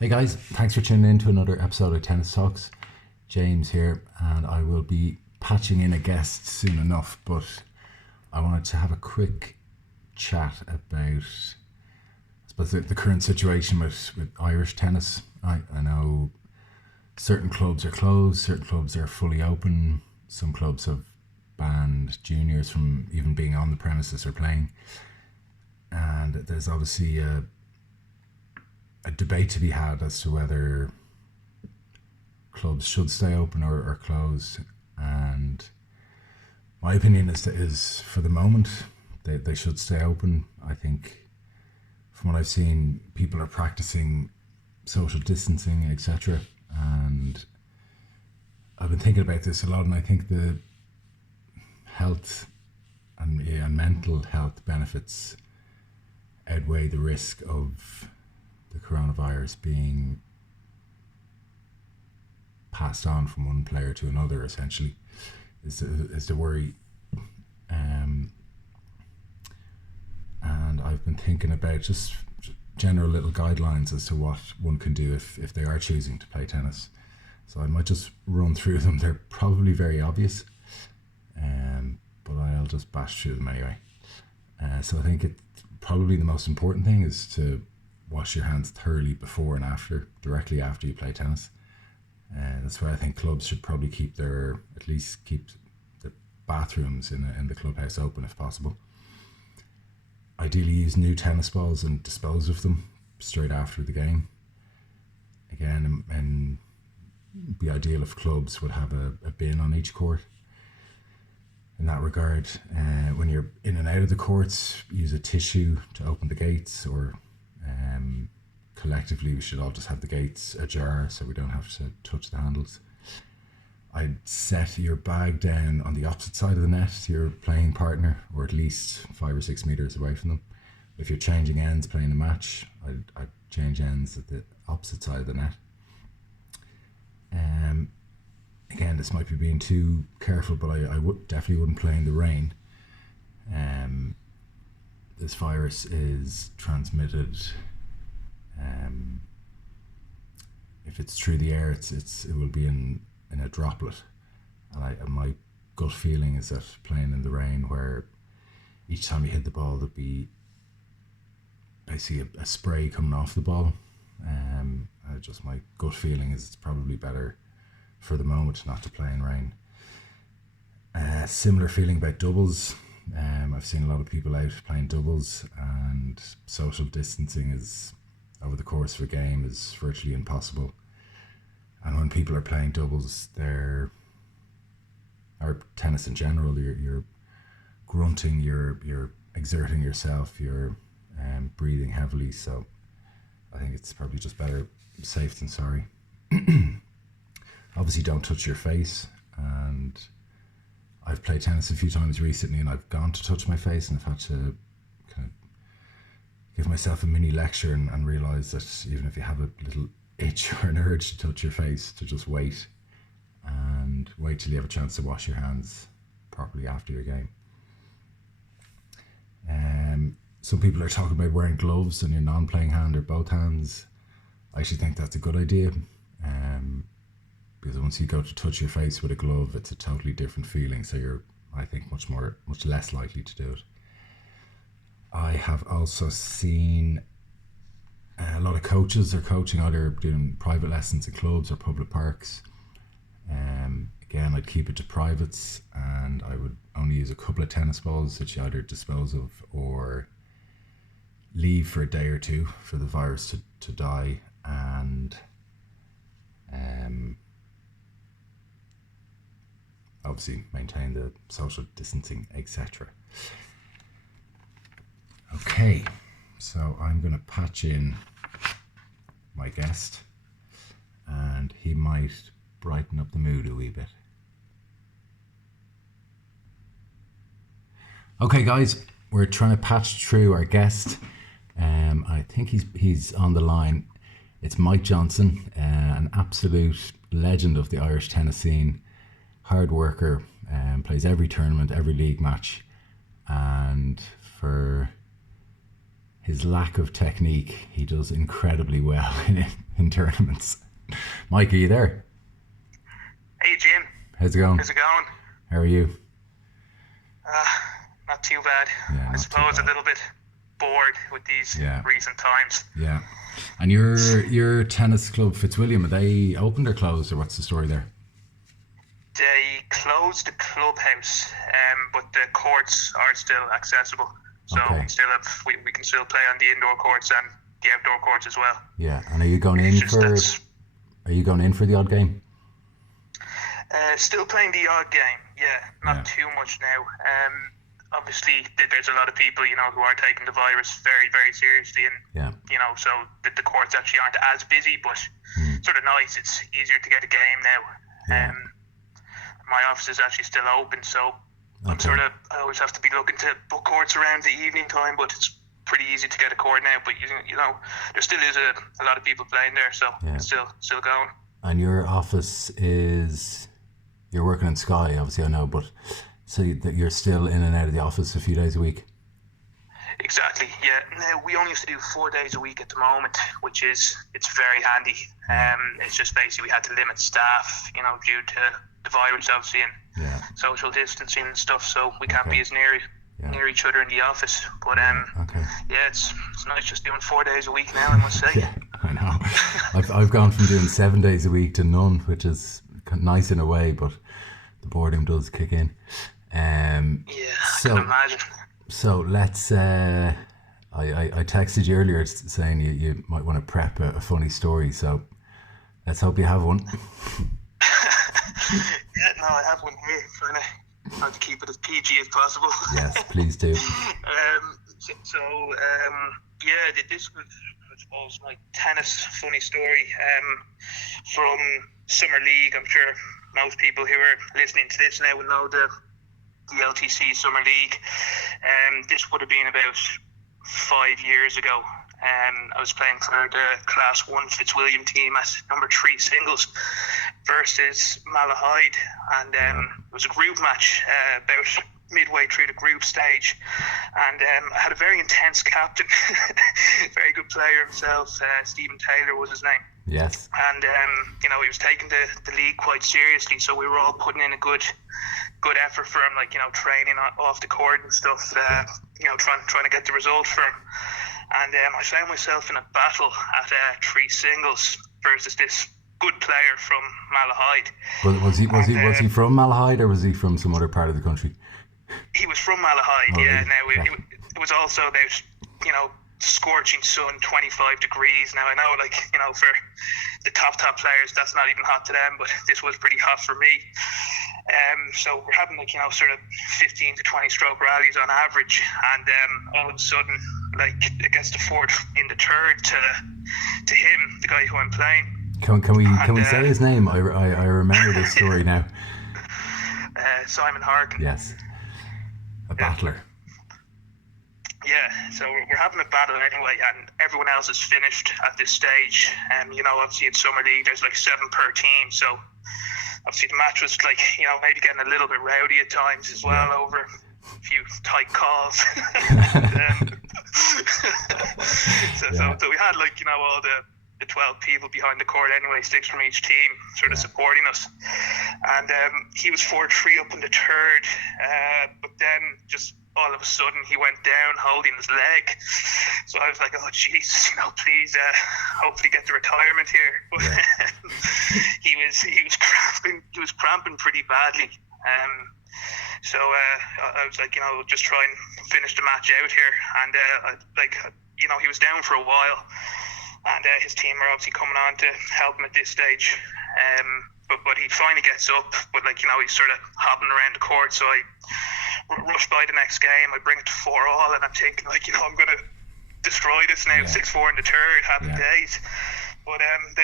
Hey guys, thanks for tuning in to another episode of Tennis Talks. James here, and I will be patching in a guest soon enough, but I wanted to have a quick chat about, I suppose, the current situation with Irish tennis. I know certain clubs are closed, certain clubs are fully open, some clubs have banned juniors from even being on the premises or playing, and there's obviously a debate to be had as to whether clubs should stay open or close. And my opinion is for the moment they should stay open. I think from what I've seen, people are practicing social distancing, etc. And I've been thinking about this a lot, and I think the health and mental health benefits outweigh the risk of the coronavirus being passed on from one player to another, essentially, is the worry. And I've been thinking about just general little guidelines as to what one can do if they are choosing to play tennis. So I might just run through them. They're probably very obvious, but I'll just bash through them anyway. So I think probably the most important thing is to wash your hands thoroughly before and after, directly after you play tennis. That's why I think clubs should probably keep the bathrooms in the clubhouse open if possible. Ideally use new tennis balls and dispose of them straight after the game. Again, and it'd be ideal if clubs would have a bin on each court. In that regard, when you're in and out of the courts, use a tissue to open the gates, or collectively we should all just have the gates ajar so we don't have to touch the handles. I'd set your bag down on the opposite side of the net to your playing partner, or at least 5 or 6 meters away from them. If you're changing ends playing a match, I'd change ends at the opposite side of the net. Again, this might be being too careful, but I definitely wouldn't play in the rain. This virus is transmitted, if it's through the air, it will be in a droplet. And my gut feeling is that playing in the rain, where each time you hit the ball there'd be basically a spray coming off the ball. Just my gut feeling is it's probably better for the moment not to play in rain. Similar feeling about doubles. I've seen a lot of people out playing doubles, and social distancing is, over the course of a game, is virtually impossible. And when people are playing doubles, or tennis in general, you're grunting, you're exerting yourself, you're breathing heavily. So I think it's probably just better safe than sorry. Obviously don't touch your face, and I've played tennis a few times recently and I've gone to touch my face and I've had to kind of give myself a mini lecture and realise that even if you have a little itch or an urge to touch your face, to just wait till you have a chance to wash your hands properly after your game. Some people are talking about wearing gloves on your non-playing hand or both hands. I actually think that's a good idea, because once you go to touch your face with a glove, it's a totally different feeling. So you're, I think, much less likely to do it. I have also seen a lot of coaches are coaching, either doing private lessons in clubs or public parks. Again, I'd keep it to privates, and I would only use a couple of tennis balls that you either dispose of or leave for a day or two for the virus to die, and obviously maintain the social distancing, etc. Okay, so I'm going to patch in my guest, and he might brighten up the mood a wee bit. Okay guys, we're trying to patch through our guest. I think he's on the line. It's Mike Johnson, an absolute legend of the Irish tennis scene, hard worker, plays every tournament, every league match, and for his lack of technique, he does incredibly well in tournaments. Mike, are you there? Hey Jim, How's it going? how's it going? How are you? Not too bad. Yeah, I not too suppose a bad. little bit bored with these Yeah. recent times. Yeah. And your tennis club Fitzwilliam, are they opened or closed, or what's the story there? They closed the clubhouse, but the courts are still accessible. So Okay. we can still play on the indoor courts and the outdoor courts as well. Yeah. And are you going It's in just for that's the odd game? still playing the odd game. Yeah, not Yeah. too much now. Obviously, there's a lot of people who are taking the virus very, very seriously, and Yeah. so the courts actually aren't as busy, but sort of nice. It's easier to get a game now. Yeah. My office is actually still open, so Okay. I always have to be looking to book courts around the evening time, but it's pretty easy to get a court now. But there still is a lot of people playing there, so Yeah. it's still going. And your office is, you're working in Sky, obviously I know, but so you're still in and out of the office a few days a week? Exactly. Yeah. Now we only used to do 4 days a week at the moment, which it's very handy. It's just basically we had to limit staff, due to the virus, obviously, and Yeah. social distancing and stuff. So we can't Okay. be as near Yeah. each other in the office. But Okay. yeah, it's nice just doing 4 days a week now, I must say. Yeah, I know. I've gone from doing 7 days a week to none, which is nice in a way, but the boredom does kick in. Yeah, I can imagine. So let's. I texted you earlier saying you might want to prep a funny story. So let's hope you have one. Yeah, no, I have one here. Trying to keep it as PG as possible. Yes, please do. Yeah, this was, I suppose, my tennis funny story from Summer League. I'm sure most people who are listening to this now will know the LTC Summer League. This would have been about 5 years ago. I was playing for the Class 1 Fitzwilliam team at number 3 singles versus Malahide, and it was a group match about midway through the group stage, and I had a very intense captain, very good player himself. Stephen Taylor was his name. Yes. And he was taking the league quite seriously, so we were all putting in a good effort for him, training off the court and stuff, trying to get the result for him. And I found myself in a battle at 3 singles versus this good player from Malahide. But was he from Malahide, or was he from some other part of the country? He was from Malahide. Oh, yeah. really? Now it was also about scorching sun, 25 degrees. Now I know for the top players that's not even hot to them, but this was pretty hot for me. So we're having sort of 15 to 20 stroke rallies on average, and all of a sudden, it gets the fourth in the third to him, the guy who I'm playing. Can we say his name? I remember this story now. Simon Harkin. Yes. A battler. Yeah, so we're having a battle anyway, and everyone else is finished at this stage. Obviously in Summer League there's 7 per team, so obviously the match was maybe getting a little bit rowdy at times as well, over a few tight calls. So we had all the 12 people behind the court anyway, 6 from each team, sort of supporting us. And he was 4-3 up in the third, but then just all of a sudden he went down holding his leg. So I was like, oh jeez, please hopefully get the retirement here. But he was cramping pretty badly. So I was like, just try and finish the match out here. And he was down for a while, and his team are obviously coming on to help him at this stage. But he finally gets up, but he's sort of hopping around the court. So I rush by the next game. I bring it to 4-all, and I'm thinking I'm going to destroy this now. 6-4 in the third, happy days. But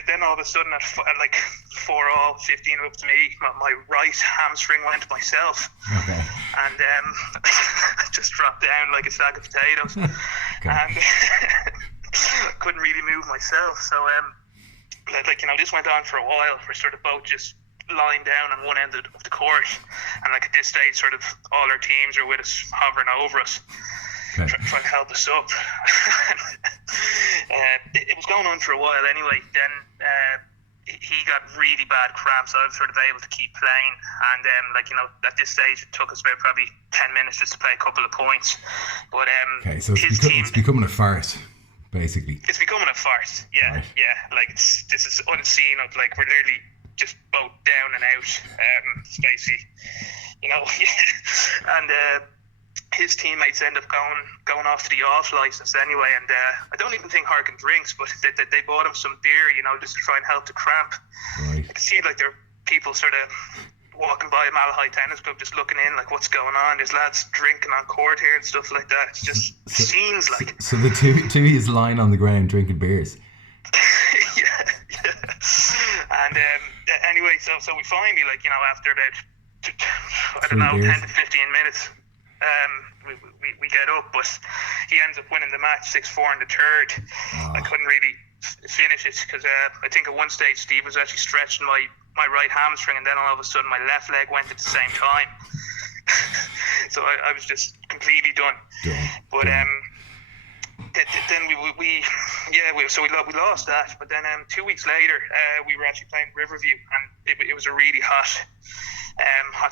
then all of a sudden at 4-all, 15 up to me, my right hamstring went to myself. Okay. And I just dropped down like a sack of potatoes. Okay. And couldn't really move myself. So this went on for a while. We're sort of both just lying down on one end of the court, and at this stage sort of all our teams are with us, hovering over us. try and help us up. It was going on for a while anyway. Then he got really bad cramps, so I was sort of able to keep playing. And at this stage, it took us about probably 10 minutes just to play a couple of points. But okay, so it's becoming a farce, basically. It's becoming a farce. Yeah, right. Yeah. Like this is unseen. Like we're literally just both down and out. Spacey, and his teammates end up going off to the off license anyway, and I don't even think Harkin drinks, but they bought him some beer, just to try and help the cramp. Right. I could see like there are people sort of walking by Malahide Tennis Club just looking in like what's going on. There's lads drinking on court here and stuff like that. It's just seems like so the two is lying on the ground drinking beers. yeah. And anyway, so we finally after about 10 to 15 minutes. We get up, but he ends up winning the match 6-4 in the third. I couldn't really finish it because I think at one stage Steve was actually stretching my right hamstring, and then all of a sudden my left leg went at the same time. So I was just completely done. But then we lost that. But then 2 weeks later we were actually playing Riverview, and it was a really hot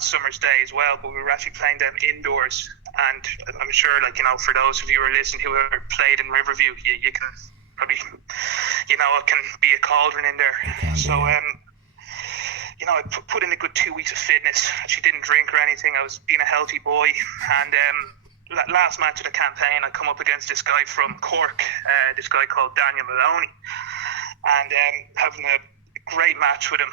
summer's day as well, but we were actually playing them indoors. And I'm sure for those of you who are listening who have played in Riverview, you can probably it can be a cauldron in there. I put in a good 2 weeks of fitness. Actually didn't drink or anything. I was being a healthy boy, and last match of the campaign I come up against this guy from Cork, this guy called Daniel Maloney, and having a great match with him.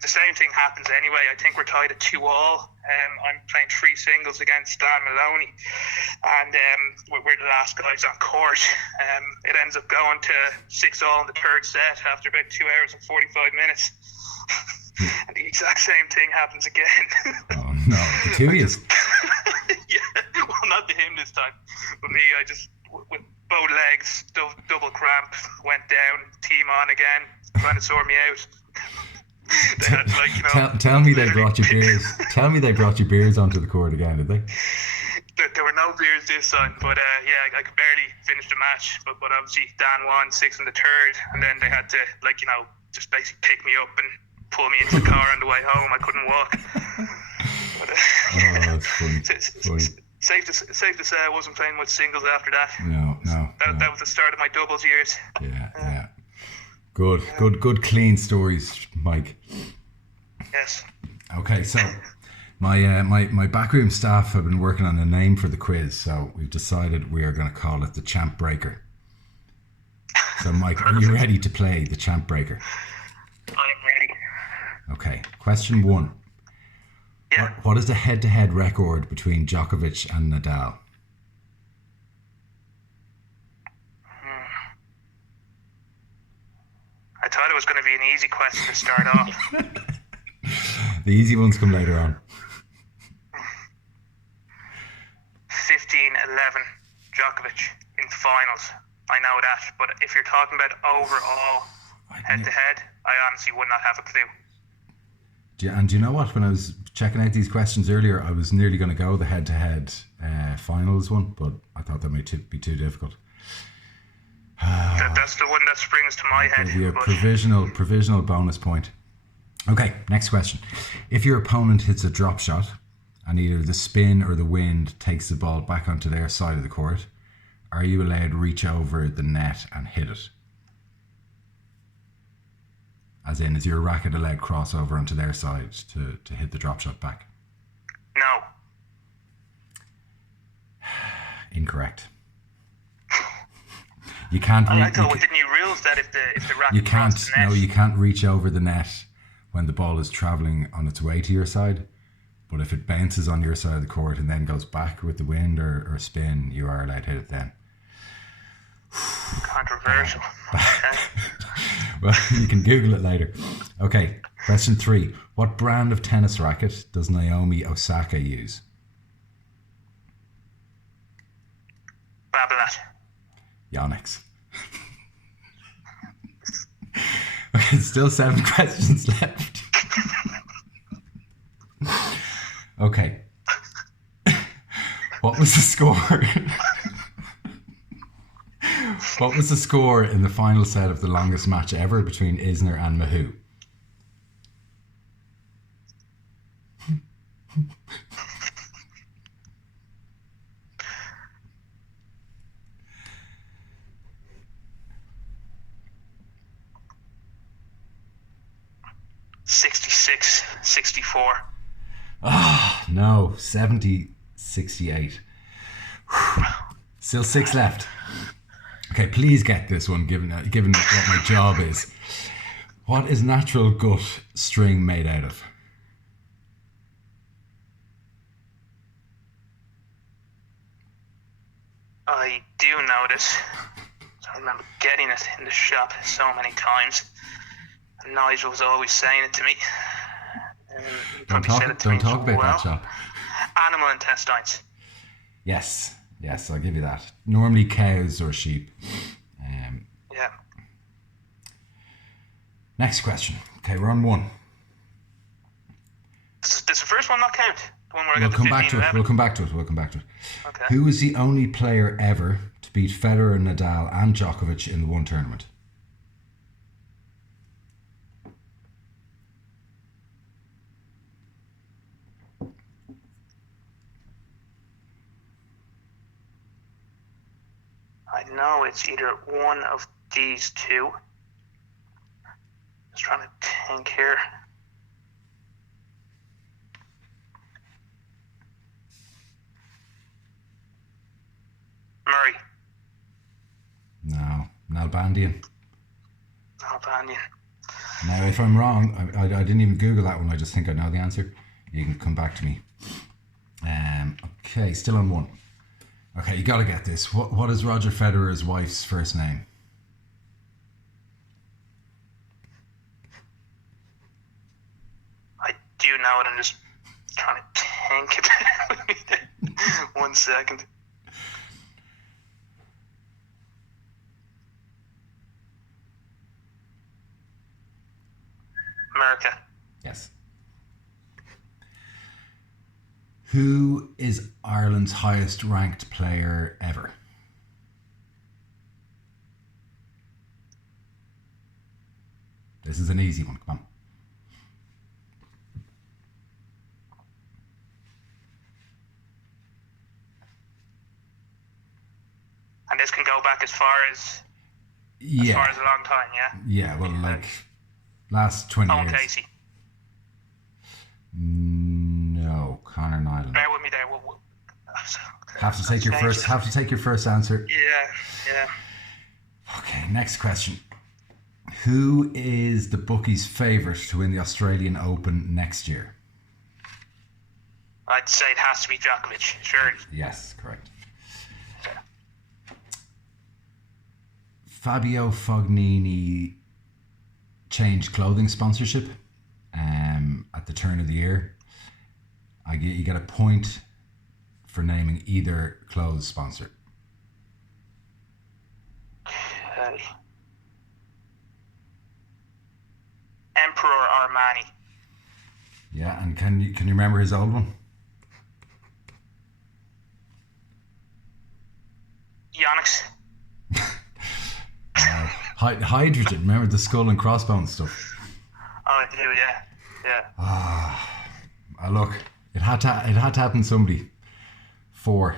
The same thing happens anyway. I think we're tied at 2-2. I'm playing 3 singles against Dan Maloney, and we're the last guys on court. It ends up going to 6-6 in the third set after about 2 hours and 45 minutes. And the exact same thing happens again. Oh no, the two is. Yeah, well, not to him this time, but me. I just with both legs, double cramp, went down, team on again, trying to sort me out. They had, tell me they brought you beers. Tell me they brought you beers onto the court again, did they? There were no beers this time, but I could barely finish the match. But obviously Dan won 6 in the third, and then they had to just basically pick me up and pull me into the car on the way home. I couldn't walk. But, that's funny. Safe to say I wasn't playing much singles after that. No. That was the start of my doubles years. Yeah. Good, clean stories, Mike. Yes. Okay, so my backroom staff have been working on a name for the quiz, so we've decided we are going to call it the Champ Breaker. So, Mike, are you ready to play the Champ Breaker? I'm ready. Okay, question 1. Yeah. What is the head-to-head record between Djokovic and Nadal? I thought it was going to be an easy question to start off. The easy ones come later on. 15-11 Djokovic in finals. I know that, but if you're talking about overall head-to-head, I honestly would not have a clue. And do you know what? When I was checking out these questions earlier, I was nearly going to go the head-to-head finals one, but I thought that might be too difficult. That's the one that springs to my head. There'll be a provisional bonus point. Okay, next question. If your opponent hits a drop shot and either the spin or the wind takes the ball back onto their side of the court, are you allowed to reach over the net and hit it? As in, is your racket allowed to cross over onto their side to hit the drop shot back? No. Incorrect. You can't. I thought with the new rules that if the racket you can't. crosses the net, no, you can't reach over the net when the ball is travelling on its way to your side. But if it bounces on your side of the court and then goes back with the wind or spin, you are allowed to hit it then. Controversial. Well, you can Google it later. Okay, question 3. What brand of tennis racket does Naomi Osaka use? Babolat. Yonex. Okay, still 7 questions left. Okay. What was the score? What was the score in the final set of the longest match ever between Isner and Mahou? $66-64. No, 70-68. Still 6 left. Okay, please get this one, given what my job is. What is natural gut string made out of? I do know this. I remember getting it in the shop so many times. And Nigel was always saying it to me. Don't talk about that shop. Animal intestines. Yes, I'll give you that. Normally cows or sheep. Yeah. Next question. Okay, we're on 1. Does the first one not count? The one where I We'll got come the back to it. 15-11? We'll come back to it. Okay. Who was the only player ever to beat Federer, Nadal and Djokovic in the one tournament? I know it's either one of these two. Just trying to think here. Murray. No, Nalbandian. Albanian. Now, if I'm wrong, I didn't even Google that one. I just think I know the answer. You can come back to me. Okay, still on 1. Okay, you got to get this. What is Roger Federer's wife's first name? I do know it. I'm just trying to think about it. 1 second. America. Yes. Who is Ireland's highest ranked player ever? This is an easy one. Come on. And this can go back as far as a long time, yeah? Yeah, well, like last 20 Owen years. Casey. No, Conor Nyland. Bear with me there. Have to take your first answer. Yeah. Okay, next question. Who is the bookies' favourite to win the Australian Open next year? I'd say it has to be Djokovic, surely. Yes, correct. Fabio Fognini changed clothing sponsorship at the turn of the year. You get a point for naming either clothes sponsor. Okay. Emperor Armani. Yeah, and can you remember his old one? Yonex. Hydrogen. Remember the skull and crossbones stuff? Oh, I do, yeah. Look, it had to happen to somebody. 4.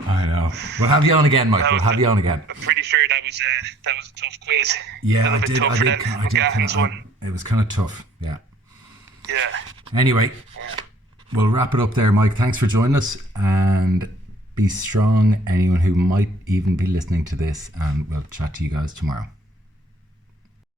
I know. We'll have you on again, Mike. We'll have you on again. I'm pretty sure that was a tough quiz. Yeah, I did. It was kind of tough. Yeah. Yeah. Anyway, we'll wrap it up there, Mike. Thanks for joining us, and be strong, anyone who might even be listening to this, and we'll chat to you guys tomorrow.